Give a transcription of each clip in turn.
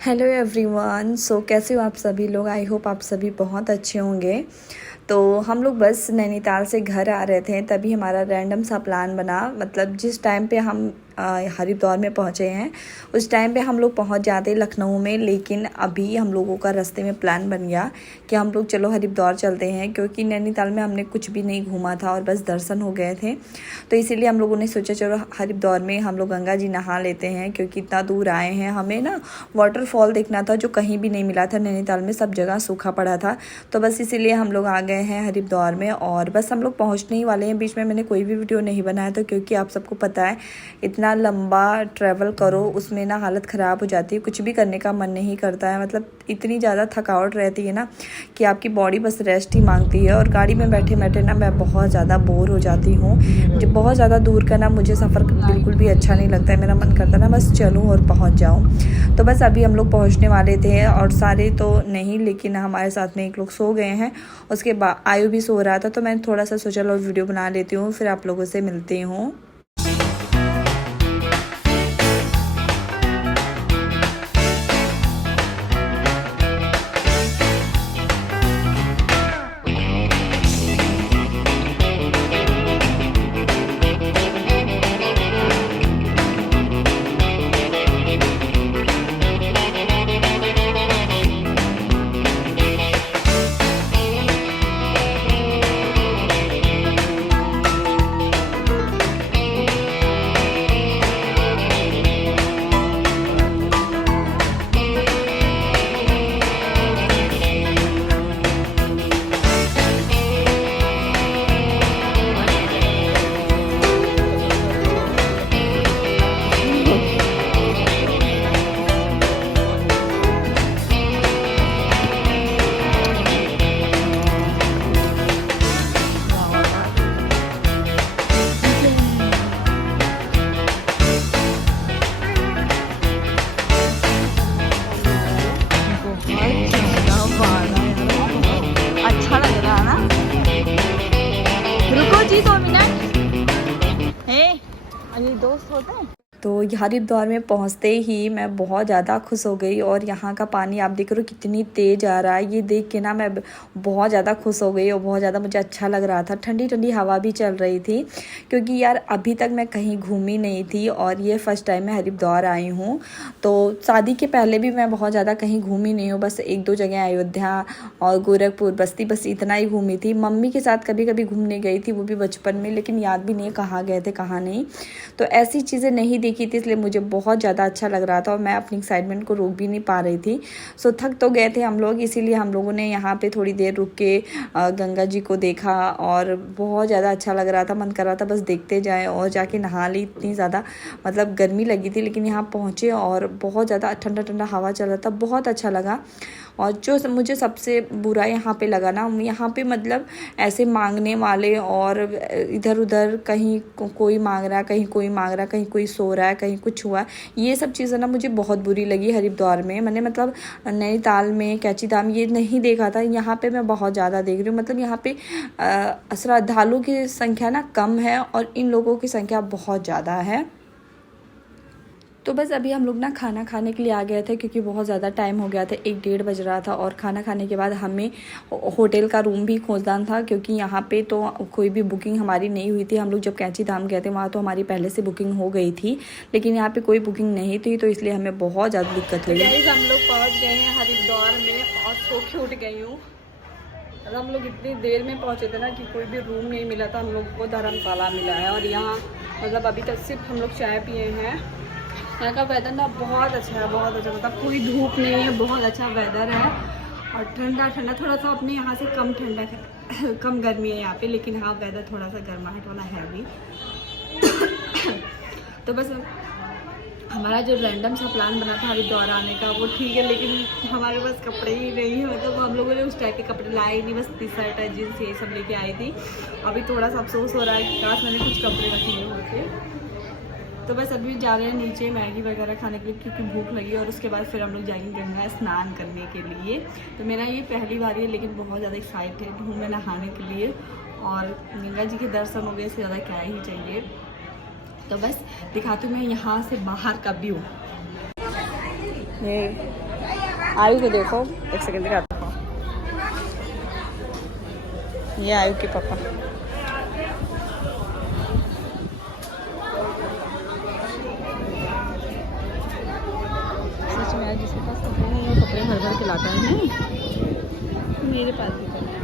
Hello everyone. कैसे हो आप सभी लोग। आई होप आप सभी बहुत अच्छे होंगे। तो हम लोग बस नैनीताल से घर आ रहे थे, तभी हमारा रैंडम सा प्लान बना। मतलब जिस टाइम पे हम हरिद्वार में पहुँचे हैं उस टाइम पे हम लोग पहुँच जाते लखनऊ में, लेकिन अभी हम लोगों का रास्ते में प्लान बन गया कि हम लोग चलो हरिद्वार चलते हैं, क्योंकि नैनीताल में हमने कुछ भी नहीं घूमा था और बस दर्शन हो गए थे। तो इसीलिए हम लोगों ने सोचा चलो हरिद्वार में हम लोग गंगा जी नहा लेते हैं, क्योंकि इतना दूर आए हैं। हमें ना वाटरफॉल देखना था जो कहीं भी नहीं मिला था नैनीताल में, सब जगह सूखा पड़ा था। तो बस इसीलिए हम लोग आ गए हैं हरिद्वार में और बस हम लोग पहुंचने ही वाले हैं। बीच में मैंने कोई भी वीडियो नहीं बनाया था, क्योंकि आप सबको पता है इतना लंबा ट्रैवल करो उसमें ना हालत ख़राब हो जाती है, कुछ भी करने का मन नहीं करता है। मतलब इतनी ज़्यादा थकावट रहती है ना कि आपकी बॉडी बस रेस्ट ही मांगती है। और गाड़ी में बैठे बैठे ना मैं बहुत ज़्यादा बोर हो जाती हूँ। जब बहुत ज़्यादा दूर का ना मुझे सफ़र बिल्कुल भी अच्छा नहीं लगता है। मेरा मन करता है ना बस चलूँ और पहुँच जाऊँ। तो बस अभी हम लोग पहुँचने वाले थे, और सारे तो नहीं लेकिन हमारे साथ में एक लोग सो गए हैं। उसके बाद आयु भी सो रहा था, तो मैंने थोड़ा सा सोचा लो वीडियो बना लेती हूँ, फिर आप लोगों से मिलती हूँ। अच्छा लग रहा है ना। रुको जी 2 मिनट। हे अरे दोस्त होते हैं। तो हरिद्वार में पहुंचते ही मैं बहुत ज़्यादा खुश हो गई, और यहाँ का पानी आप देख रहे हो कितनी तेज़ आ रहा है। ये देख के ना मैं बहुत ज़्यादा खुश हो गई और बहुत ज़्यादा मुझे अच्छा लग रहा था। ठंडी ठंडी हवा भी चल रही थी, क्योंकि यार अभी तक मैं कहीं घूमी नहीं थी और ये फर्स्ट टाइम मैं हरिद्वार आई हूँ। तो शादी के पहले भी मैं बहुत ज़्यादा कहीं घूमी नहीं हूँ, बस 1-2 जगह अयोध्या और गोरखपुर बस्ती बस इतना ही घूमी थी। मम्मी के साथ कभी कभी घूमने गई थी, वो भी बचपन में, लेकिन याद भी नहीं कहाँ गए थे कहाँ नहीं। तो ऐसी चीज़ें नहीं देखी थी, इसलिए मुझे बहुत ज़्यादा अच्छा लग रहा था और मैं अपनी एक्साइटमेंट को रोक भी नहीं पा रही थी। सो थक तो गए थे हम लोग, इसीलिए हम लोगों ने यहाँ पे थोड़ी देर रुक के गंगा जी को देखा और बहुत ज़्यादा अच्छा लग रहा था। मन कर रहा था बस देखते जाएं और जाके नहा ली। इतनी ज़्यादा मतलब गर्मी लगी थी, लेकिन यहाँ पहुँचे और बहुत ज़्यादा ठंडा ठंडा हवा चल रहा था, बहुत अच्छा लगा। और जो मुझे सबसे बुरा यहाँ पे लगा ना, यहाँ पे मतलब ऐसे मांगने वाले और इधर उधर कहीं कोई मांग रहा है, कहीं कोई मांग रहा है, कहीं कोई सो रहा है, कहीं कुछ हुआ, ये सब चीज़ें ना मुझे बहुत बुरी लगी हरिद्वार में। मैंने मतलब नैनीताल में कैची धाम ये नहीं देखा था, यहाँ पे मैं बहुत ज़्यादा देख रही हूँ। मतलब यहाँ पे श्रद्धालुओं की संख्या ना कम है और इन लोगों की संख्या बहुत ज़्यादा है। तो बस अभी हम लोग ना खाना खाने के लिए आ गए थे, क्योंकि बहुत ज़्यादा टाइम हो गया था, 1-1:30 बज रहा था। और खाना खाने के बाद हमें होटल का रूम भी खोजना था, क्योंकि यहाँ पे तो कोई भी बुकिंग हमारी नहीं हुई थी। हम लोग जब कैची धाम गए थे वहाँ तो हमारी पहले से बुकिंग हो गई थी, लेकिन यहाँ पे कोई बुकिंग नहीं थी, तो इसलिए हमें बहुत ज़्यादा दिक्कत हुई। हम लोग पहुँच गए हैं हरिद्वार में और सो के उठ गई हूँ। हम लोग इतनी देर में पहुँचे थे ना कि कोई भी रूम नहीं मिला था, हम लोग को धर्मशाला मिला है। और यहाँ मतलब अभी तक सिर्फ हम लोग चाय पिए हैं। यहाँ का वेदर ना बहुत अच्छा है, बहुत अच्छा। मतलब कोई धूप नहीं है, बहुत अच्छा वेदर है और ठंडा ठंडा। थोड़ा सा अपने यहाँ से कम ठंडा कम गर्मी है यहाँ पे, लेकिन हाँ वेदर थोड़ा सा गर्माहट वाला है भी। तो बस हमारा जो रैंडम सा प्लान बना था हरिद्वार आने का वो ठीक है, लेकिन हमारे पास कपड़े ही नहीं है। मतलब हम लोगों ने उस टाइप के कपड़े लाए नहीं, बस टी-शर्ट है, जीन्स ये सब लेके आई थी। अभी थोड़ा सा अफसोस हो रहा है कि काश मैंने कुछ कपड़े रखे हुए होते। तो बस अभी जा रहे हैं नीचे मैगी वगैरह खाने के लिए, क्योंकि भूख लगी। और उसके बाद फिर हम लोग जाएंगे गंगा स्नान करने के लिए। तो मेरा ये पहली बार है, लेकिन बहुत ज़्यादा एक्साइटेड हूँ मैं नहाने के लिए। और गंगा जी के दर्शन हो गए, इससे ज़्यादा क्या ही चाहिए। तो बस दिखाती हूँ मैं यहाँ से बाहर का व्यू। आयु को देखो, एक सेकंड दिखाता हूँ। ये आयु के पापा। सच में जिसके पास कपड़े नहीं है, कपड़े भर भर के लाता है। मेरे पास भी कपड़े।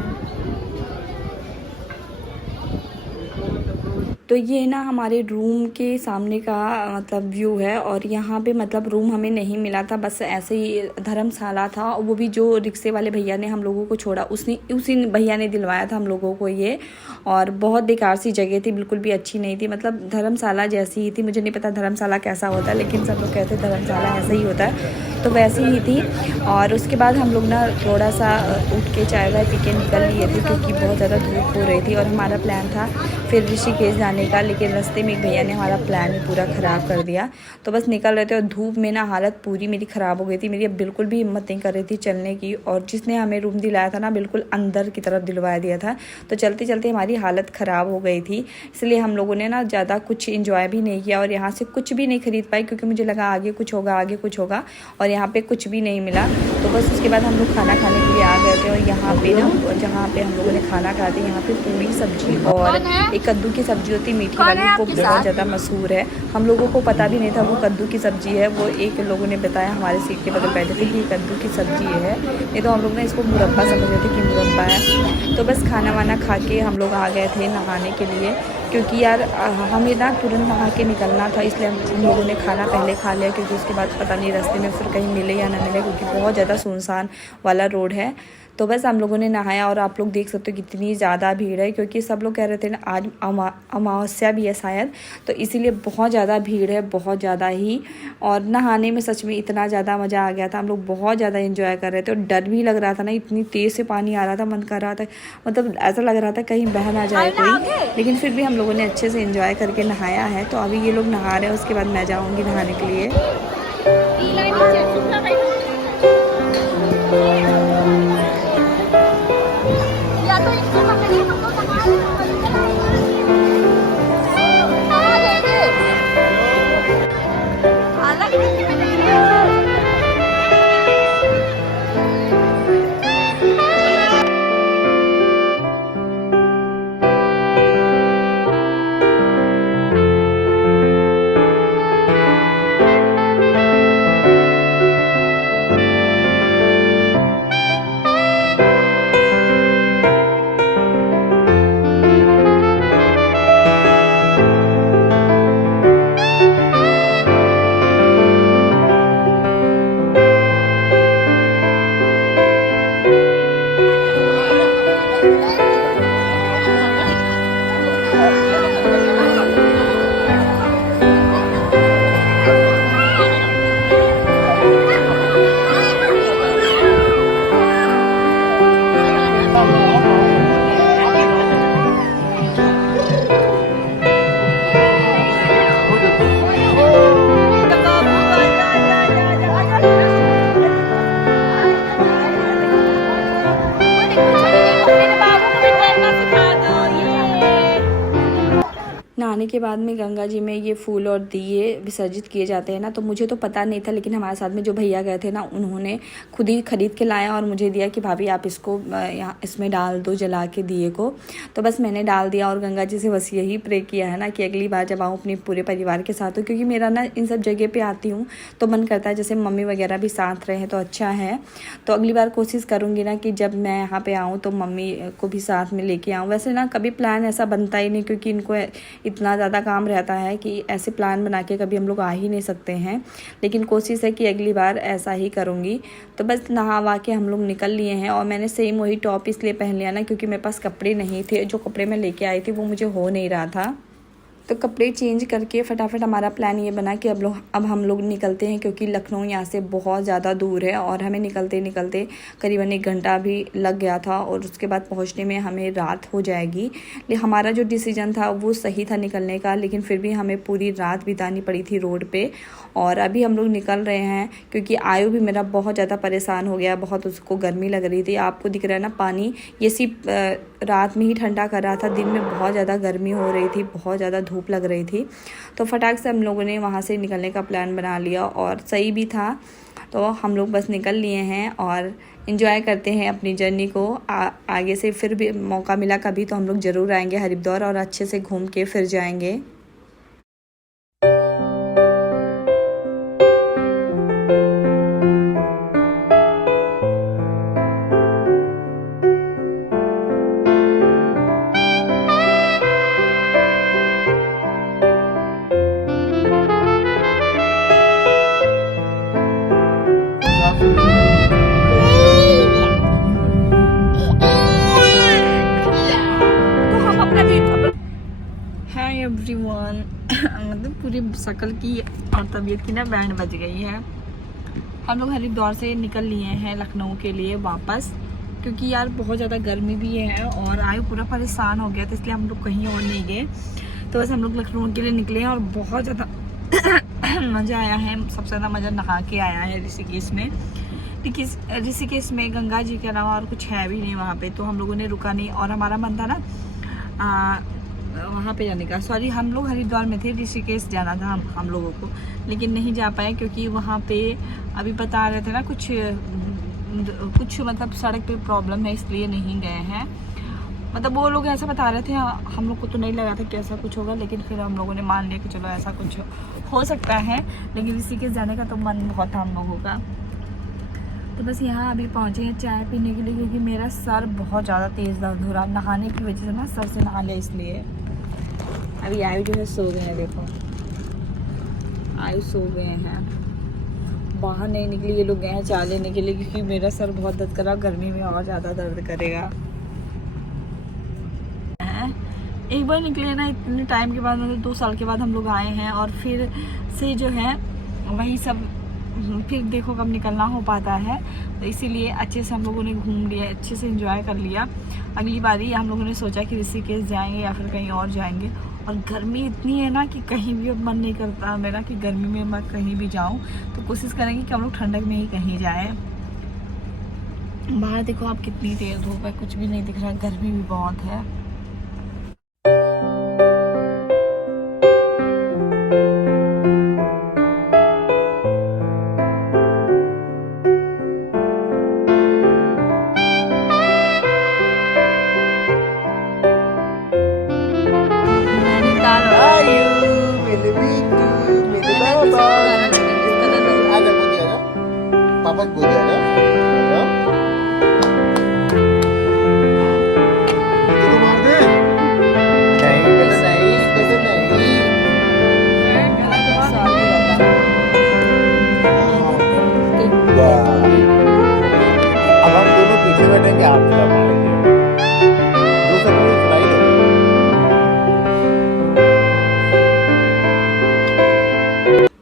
तो ये ना हमारे रूम के सामने का मतलब व्यू है, और यहाँ पे मतलब रूम हमें नहीं मिला था, बस ऐसे ही धर्मशाला था। वो भी जो रिक्शे वाले भैया ने हम लोगों को छोड़ा, उसी भैया ने दिलवाया था हम लोगों को ये। और बहुत बेकार सी जगह थी, बिल्कुल भी अच्छी नहीं थी, मतलब धर्मशाला जैसी ही थी। मुझे नहीं पता धर्मशाला कैसा होता है, लेकिन सब लोग कहते हैं धर्मशाला ऐसा ही होता है, तो वैसी ही थी। और उसके बाद हम लोग ना थोड़ा सा उठ के चाय वाय पी के निकल लिए थे, क्योंकि बहुत ज़्यादा धूप हो रही थी। और हमारा प्लान था फिर ऋषिकेश जाने का, लेकिन रास्ते में एक भैया ने हमारा प्लान ही पूरा ख़राब कर दिया। तो बस निकल रहे थे, और धूप में ना हालत पूरी मेरी ख़राब हो गई थी। मेरी अब बिल्कुल भी हिम्मत नहीं कर रही थी चलने की, और जिसने हमें रूम दिलाया था ना, बिल्कुल अंदर की तरफ दिलवा दिया था। तो चलते चलते हमारी हालत ख़राब हो गई थी, इसलिए हम लोगों ने ना ज़्यादा कुछ इंजॉय भी नहीं किया, और यहाँ से कुछ भी नहीं खरीद पाई, क्योंकि मुझे लगा आगे कुछ होगा, आगे कुछ होगा, और यहाँ पे कुछ भी नहीं मिला। तो बस उसके बाद हम लोग खाना खाने के लिए आ गए थे, और यहाँ पे ना जहाँ पे हम लोगों ने खाना खाया था, यहाँ पे पूरी सब्जी और एक कद्दू की सब्जी होती मीठी वाली, वो बहुत ज़्यादा मशहूर है। हम लोगों को पता भी नहीं था वो कद्दू की सब्जी है। वो एक लोगों ने बताया हमारे सीट के बगल बैठे थे कि ये कद्दू की सब्जी है, नहीं तो हम लोग ने इसको मुरब्बा समझ रहे थे कि मुरब्बा है। तो बस खाना वाना खा के हम लोग आ गए थे नहाने के लिए, क्योंकि यार हमें ना तुरंत नहा के निकलना था, इसलिए हम लोगों ने खाना पहले खा लिया, क्योंकि उसके बाद पता नहीं रास्ते में फिर कहीं मिले या ना मिले, क्योंकि बहुत ज़्यादा सुनसान वाला रोड है। तो बस हम लोगों ने नहाया, और आप लोग देख सकते हो कितनी ज़्यादा भीड़ है, क्योंकि सब लोग कह रहे थे ना आज अमावस्या भी है शायद, तो इसीलिए बहुत ज़्यादा भीड़ है, बहुत ज़्यादा ही। और नहाने में सच में इतना ज़्यादा मज़ा आ गया था, हम लोग बहुत ज़्यादा एंजॉय कर रहे थे। और डर भी लग रहा था ना, इतनी तेज़ से पानी आ रहा था, मन कर रहा था, मतलब ऐसा लग रहा था कहीं बह ना जाए कोई, लेकिन फिर भी हम लोगों ने अच्छे से एंजॉय करके नहाया है। तो अभी ये लोग नहा रहे हैं, उसके बाद मैं जाऊँगी नहाने के लिए। नहाने के बाद में गंगा जी में ये फूल और दिए विसर्जित किए जाते हैं ना, तो मुझे तो पता नहीं था, लेकिन हमारे साथ में जो भैया गए थे ना, उन्होंने खुद ही खरीद के लाया और मुझे दिया कि भाभी आप इसको यहाँ इसमें डाल दो जला के दिए को। तो बस मैंने डाल दिया, और गंगा जी से बस यही प्रे किया है ना कि अगली बार जब आऊँ अपने पूरे परिवार के साथ हो, क्योंकि मेरा ना इन सब जगह पर आती हूँ तो मन करता है जैसे मम्मी वगैरह भी साथ रहे तो अच्छा है। तो अगली बार कोशिश करूँगी ना कि जब मैं यहाँ पर आऊँ तो मम्मी को भी साथ में लेके आऊँ। वैसे ना कभी प्लान ऐसा बनता ही नहीं, क्योंकि इनको इतना ज़्यादा काम रहता है कि ऐसे प्लान बना के कभी हम लोग आ ही नहीं सकते हैं, लेकिन कोशिश है कि अगली बार ऐसा ही करूँगी। तो बस नहा के हम लोग निकल लिए हैं, और मैंने सेम वही टॉप इसलिए पहन लिया ना क्योंकि मेरे पास कपड़े नहीं थे, जो कपड़े मैं लेके आई थी वो मुझे हो नहीं रहा था। तो कपड़े चेंज करके फटाफट हमारा प्लान ये बना कि अब हम लोग निकलते हैं, क्योंकि लखनऊ यहाँ से बहुत ज़्यादा दूर है, और हमें निकलते निकलते करीबन 1 घंटा भी लग गया था, और उसके बाद पहुँचने में हमें रात हो जाएगी। लेकिन हमारा जो डिसीजन था वो सही था निकलने का, लेकिन फिर भी हमें पूरी रात बितानी पड़ी थी रोड पे। और अभी हम लोग निकल रहे हैं, क्योंकि आयु भी मेरा बहुत ज़्यादा परेशान हो गया, बहुत उसको गर्मी लग रही थी। आपको दिख रहा है ना पानी, ये सिर्फ रात में ही ठंडा कर रहा था, दिन में बहुत ज़्यादा गर्मी हो रही थी, बहुत ज़्यादा धूप लग रही थी। तो फटाक से हम लोगों ने वहाँ से निकलने का प्लान बना लिया, और सही भी था। तो हम लोग बस निकल लिए हैं और एंजॉय करते हैं अपनी जर्नी को। आगे से फिर भी मौका मिला कभी तो हम लोग ज़रूर आएंगे हरिद्वार और अच्छे से घूम के फिर जाएंगे। हाय एवरीवन मतलब पूरी शक्ल की और तबीयत की ना बैंड बज गई है। हम लोग हरिद्वार से निकल लिए हैं लखनऊ के लिए वापस, क्योंकि यार बहुत ज़्यादा गर्मी भी है और आयु पूरा परेशान हो गया था, इसलिए हम लोग कहीं और नहीं गए। तो बस हम लोग लखनऊ के लिए निकले हैं और बहुत ज़्यादा मज़ा आया है। सबसे ज़्यादा मज़ा नहा के आया है ऋषिकेश में। ऋषिकेश में गंगा जी के अलावा और कुछ है भी नहीं वहाँ पे, तो हम लोगों ने रुका नहीं और हमारा मन था ना वहाँ पे जाने का। सॉरी, हम लोग हरिद्वार में थे, ऋषिकेश जाना था हम लोगों को, लेकिन नहीं जा पाए क्योंकि वहाँ पे अभी बता रहे थे ना कुछ मतलब सड़क पे प्रॉब्लम है, इसलिए नहीं गए हैं। मतलब वो लोग ऐसा बता रहे थे, हम लोग को तो नहीं लगा था कि ऐसा कुछ होगा, लेकिन फिर हम लोगों ने मान लिया कि चलो ऐसा कुछ हो सकता है। लेकिन ऋषिकेश जाने का तो मन बहुत था हम लोगों का। तो बस यहाँ अभी पहुँचे हैं चाय पीने के लिए, क्योंकि मेरा सर बहुत ज़्यादा तेज़ दर्द हो रहा, नहाने की वजह से ना सर से नहा लिया इसलिए। अभी आयु जो है सो गए हैं, देखो आयु सो गए हैं, बाहर नहीं निकली। ये लोग गए हैं चाय लेने के लिए, क्योंकि मेरा सर बहुत दर्द कर रहा, गर्मी में और ज़्यादा दर्द करेगा। एक बार निकले ना इतने टाइम के बाद, मतलब 2 साल के बाद हम लोग आए हैं और फिर से जो है वही सब फिर देखो कब निकलना हो पाता है। तो इसीलिए अच्छे से हम लोगों ने घूम लिया, अच्छे से एंजॉय कर लिया। अगली बारी हम लोगों ने सोचा कि ऋषिकेश जाएंगे या फिर कहीं और जाएंगे। और गर्मी इतनी है ना कि कहीं भी अब मन नहीं करता मेरा कि गर्मी में मैं कहीं भी जाऊं। तो कोशिश करेंगे कि हम लोग ठंडक में ही कहीं जाएं। बाहर देखो आप कितनी तेज धूप है, कुछ भी नहीं दिख रहा, गर्मी भी बहुत है। पापा को दे रहा तो मार दे। नहीं कैसे नहीं अब हम दोनों पीछे बैठेंगे, आप चला मारेंगे। 2 सेकंड में फ्लाइट हो गई।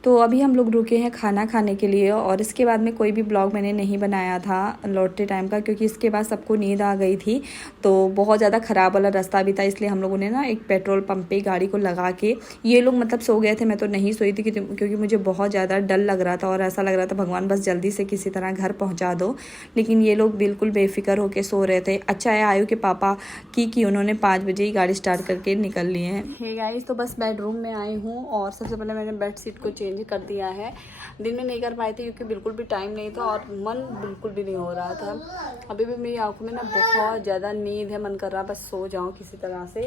तो अभी हम लोग रुके हैं खाना खाने के लिए और इसके बाद में कोई भी ब्लॉग मैंने नहीं बनाया था लौटते टाइम का, क्योंकि इसके बाद सबको नींद आ गई थी। तो बहुत ज़्यादा ख़राब वाला रास्ता भी था, इसलिए हम लोगों ने ना एक पेट्रोल पंप पे गाड़ी को लगा के, ये लोग मतलब सो गए थे, मैं तो नहीं सोई थी क्योंकि मुझे बहुत ज़्यादा डर लग रहा था और ऐसा लग रहा था भगवान बस जल्दी से किसी तरह घर पहुँचा दो। लेकिन ये लोग बिल्कुल बेफिक्र होकर सो रहे थे। अच्छा है आयु के पापा की उन्होंने 5 बजे ही गाड़ी स्टार्ट करके निकल लिए हैं। हे गाइस, तो बस बेडरूम में आई हूँ और सबसे पहले मैंने बेडशीट को चेंज कर दिया है। दिन में नहीं कर पाए थे क्योंकि बिल्कुल भी टाइम नहीं था और मन बिल्कुल भी नहीं हो रहा था। अभी भी मेरी आंखों में ना बहुत ज़्यादा नींद है, मन कर रहा बस सो जाऊं किसी तरह से।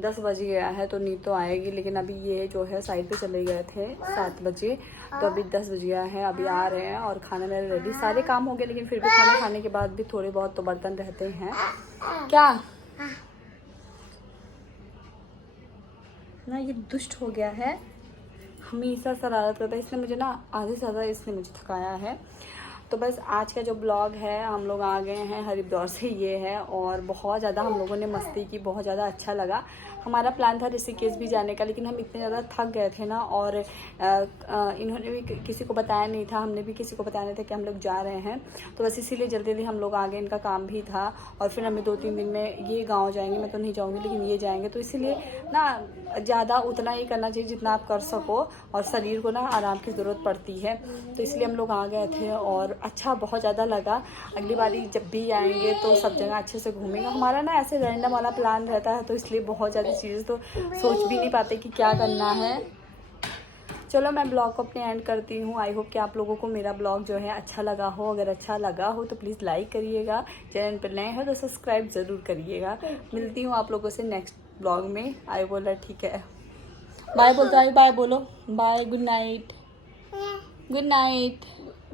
10 बज गया है तो नींद तो आएगी, लेकिन अभी ये जो है साइड पे चले गए थे 7 बजे, तो अभी 10 बज गया है, अभी आ रहे हैं और खाना मेरा रेडी, सारे काम हो गए। लेकिन फिर भी खाना खाने के बाद भी थोड़े बहुत तो बर्तन रहते हैं। क्या ना ये दुष्ट हो गया है, हमेशा शरारत करता है। इसने मुझे ना आधे से ज़्यादा इसने मुझे थकाया है। तो बस आज का जो ब्लॉग है, हम लोग आ गए हैं हरिद्वार से, ये है। और बहुत ज़्यादा हम लोगों ने मस्ती की, बहुत ज़्यादा अच्छा लगा। हमारा प्लान था ऋषिकेश भी जाने का, लेकिन हम इतने ज़्यादा थक गए थे ना, और इन्होंने भी किसी को बताया नहीं था, हमने भी किसी को बताया नहीं था कि हम लोग जा रहे हैं। तो बस इसीलिए जल्दी जल्दी हम लोग आ गए, इनका काम भी था। और फिर हमें 2-3 दिन में ये गाँव जाएंगे, मैं तो नहीं जाऊँगी लेकिन ये जाएंगे। तो इसीलिए ना ज़्यादा उतना ही करना चाहिए जितना आप कर सको, और शरीर को ना आराम की ज़रूरत पड़ती है। तो इसलिए हम लोग आ गए थे और अच्छा बहुत ज़्यादा लगा। अगली बारी जब भी आएंगे तो सब जगह अच्छे से घूमेंगे। हमारा ना ऐसे रैंडम वाला प्लान रहता है, तो इसलिए बहुत ज़्यादा चीज़ें तो सोच भी नहीं पाते कि क्या करना है। चलो मैं ब्लॉग को अपने एंड करती हूँ। आई होप कि आप लोगों को मेरा ब्लॉग जो है अच्छा लगा हो। अगर अच्छा लगा हो तो प्लीज़ लाइक करिएगा, चैनल पर नए हो तो सब्सक्राइब ज़रूर करिएगा। मिलती हूँ आप लोगों से नेक्स्ट ब्लॉग में। आई बोला ठीक है, बाय बोलते आई, बाय बोलो, bye, good night, good night,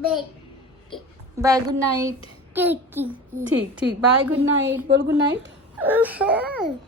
bye, good night, ठीक ठीक, बाय, गुड नाइट, बोल गुड नाइट।